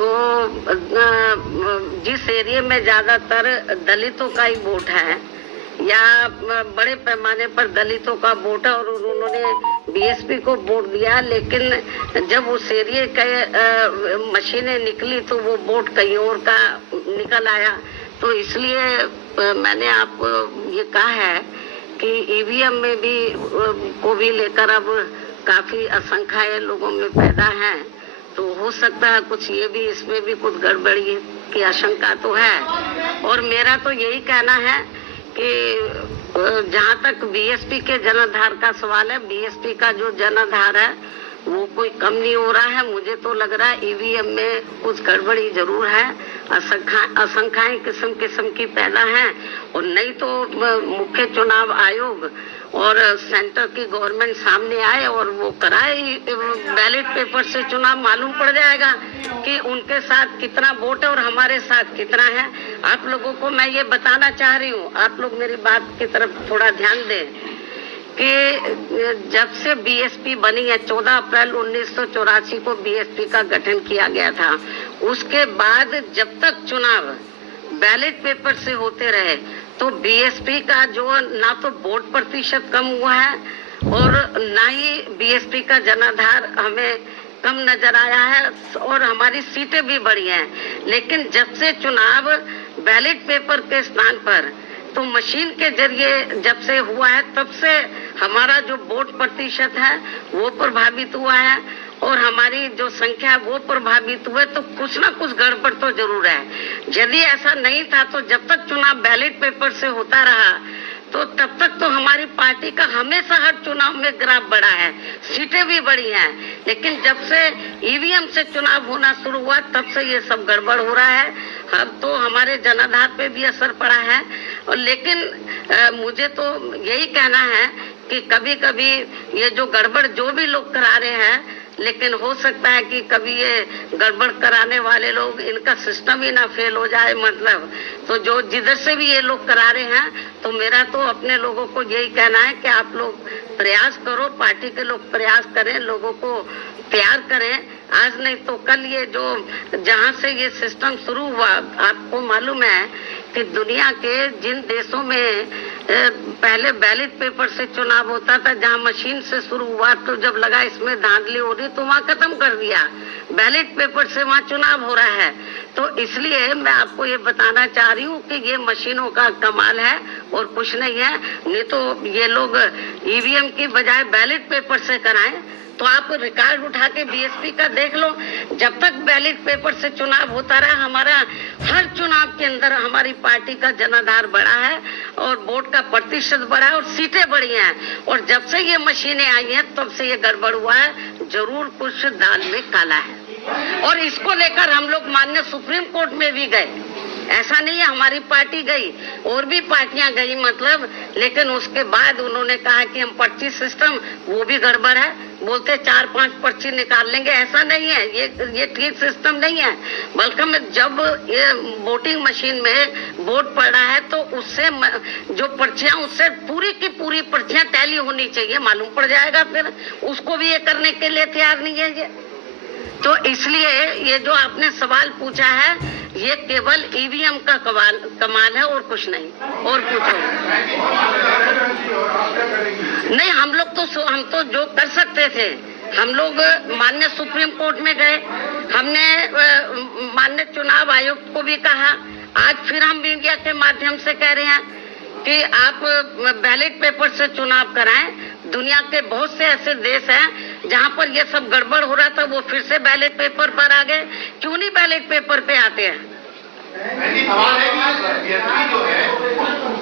तो जिस एरिया में ज्यादातर दलितों का ही वोट है या बड़े पैमाने पर दलितों का वोट है और उन्होंने बीएसपी को वोट दिया, लेकिन जब उस एरिया के मशीनें निकली तो वो वोट कहीं और का निकल आया। तो इसलिए मैंने आपको ये कहा है कि ईवीएम में भी को भी लेकर अब काफी आशंकाएं लोगों में पैदा है। तो हो सकता है कुछ ये भी, इसमें भी कुछ गड़बड़ी की आशंका तो है। और मेरा तो यही कहना है कि जहाँ तक बीएसपी के जनाधार का सवाल है, बीएसपी का जो जनाधार है वो कोई कम नहीं हो रहा है। मुझे तो लग रहा है ईवीएम में कुछ गड़बड़ी जरूर है, आशंकाएं किस्म किस्म की पैदा हैं। और नहीं तो मुख्य चुनाव आयोग और सेंटर की गवर्नमेंट सामने आए और वो कराए बैलेट पेपर से चुनाव, मालूम पड़ जाएगा कि उनके साथ कितना वोट है और हमारे साथ कितना है। आप लोगों को मैं ये बताना चाह रही हूँ, आप लोग मेरी बात की तरफ थोड़ा ध्यान दें कि जब से बीएसपी बनी है, 14 अप्रैल 1984 को बीएसपी का गठन किया गया था, उसके बाद जब तक चुनाव बैलेट पेपर से होते रहे तो बीएसपी का जो ना तो वोट प्रतिशत कम हुआ है और ना ही बीएसपी का जनाधार हमें कम नजर आया है और हमारी सीटें भी बढ़ी हैं। लेकिन जब से चुनाव बैलेट पेपर के स्थान पर तो मशीन के जरिए जब से हुआ है, तब से हमारा जो वोट प्रतिशत है वो प्रभावित हुआ है और हमारी जो संख्या वो प्रभावित हुए। तो कुछ ना कुछ गड़बड़ तो जरूर है। यदि ऐसा नहीं था तो जब तक चुनाव बैलेट पेपर से होता रहा तो तब तक तो हमारी पार्टी का हमेशा हर चुनाव में ग्राफ बढ़ा है, सीटें भी बढ़ी हैं। लेकिन जब से ईवीएम से चुनाव होना शुरू हुआ तब से ये सब गड़बड़ हो रहा है। अब तो हमारे जनाधार पे भी असर पड़ा है। और लेकिन मुझे तो यही कहना है कि कभी कभी ये जो गड़बड़ जो भी लोग करा रहे हैं, लेकिन हो सकता है कि कभी ये गड़बड़ कराने वाले लोग, इनका सिस्टम ही ना फेल हो जाए। मतलब तो जो जिधर से भी ये लोग करा रहे हैं, तो मेरा तो अपने लोगों को यही कहना है कि आप लोग प्रयास करो, पार्टी के लोग प्रयास करें, लोगों को तैयार करें। आज नहीं तो कल ये जो जहाँ से ये सिस्टम शुरू हुआ, आपको मालूम है कि दुनिया के जिन देशों में पहले बैलेट पेपर से चुनाव होता था, जहाँ मशीन से शुरू हुआ, तो जब लगा इसमें धांधली हो रही तो वहाँ खत्म कर दिया, बैलेट पेपर से वहाँ चुनाव हो रहा है। तो इसलिए मैं आपको ये बताना चाह रही हूँ कि ये मशीनों का कमाल है और कुछ नहीं है। नहीं तो ये लोग ईवीएम की बजाय बैलेट पेपर से कराएं। तो आप रिकॉर्ड उठा के बीएसपी का देख लो, जब तक बैलेट पेपर से चुनाव होता रहा, हमारा हर चुनाव के अंदर हमारी पार्टी का जनाधार बढ़ा है और वोट का प्रतिशत बढ़ा है और सीटें बढ़ी हैं। और जब से ये मशीनें आई हैं तब से ये गड़बड़ हुआ है। जरूर कुछ दाल में काला है और इसको लेकर हम लोग माननीय सुप्रीम कोर्ट में भी गए। ऐसा नहीं है हमारी पार्टी गई, और भी पार्टियां गई मतलब, लेकिन उसके बाद उन्होंने कहा कि हम पर्ची सिस्टम वो भी गड़बड़ है, बोलते 4-5 पर्ची निकाल लेंगे। ऐसा नहीं है, ये ठीक सिस्टम नहीं है। बल्कि जब ये वोटिंग मशीन में वोट पड़ा है तो उससे जो पर्चियां, उससे पूरी की पूरी पर्चियां टैली होनी चाहिए, मालूम पड़ जाएगा। फिर उसको भी ये करने के लिए तैयार नहीं है ये। तो इसलिए ये जो आपने सवाल पूछा है, ये केवल ईवीएम का कमाल है और कुछ नहीं। और पूछो नहीं, हम तो जो कर सकते थे, हम लोग माननीय सुप्रीम कोर्ट में गए, हमने माननीय चुनाव आयोग को भी कहा। आज फिर हम मीडिया के माध्यम से कह रहे हैं कि आप बैलेट पेपर से चुनाव कराएं। दुनिया के बहुत से ऐसे देश हैं जहां पर ये सब गड़बड़ हो रहा था, वो फिर से बैलेट पेपर पर आ गए। क्यों नहीं बैलेट पेपर पे आते हैं? सवाल है कि जो है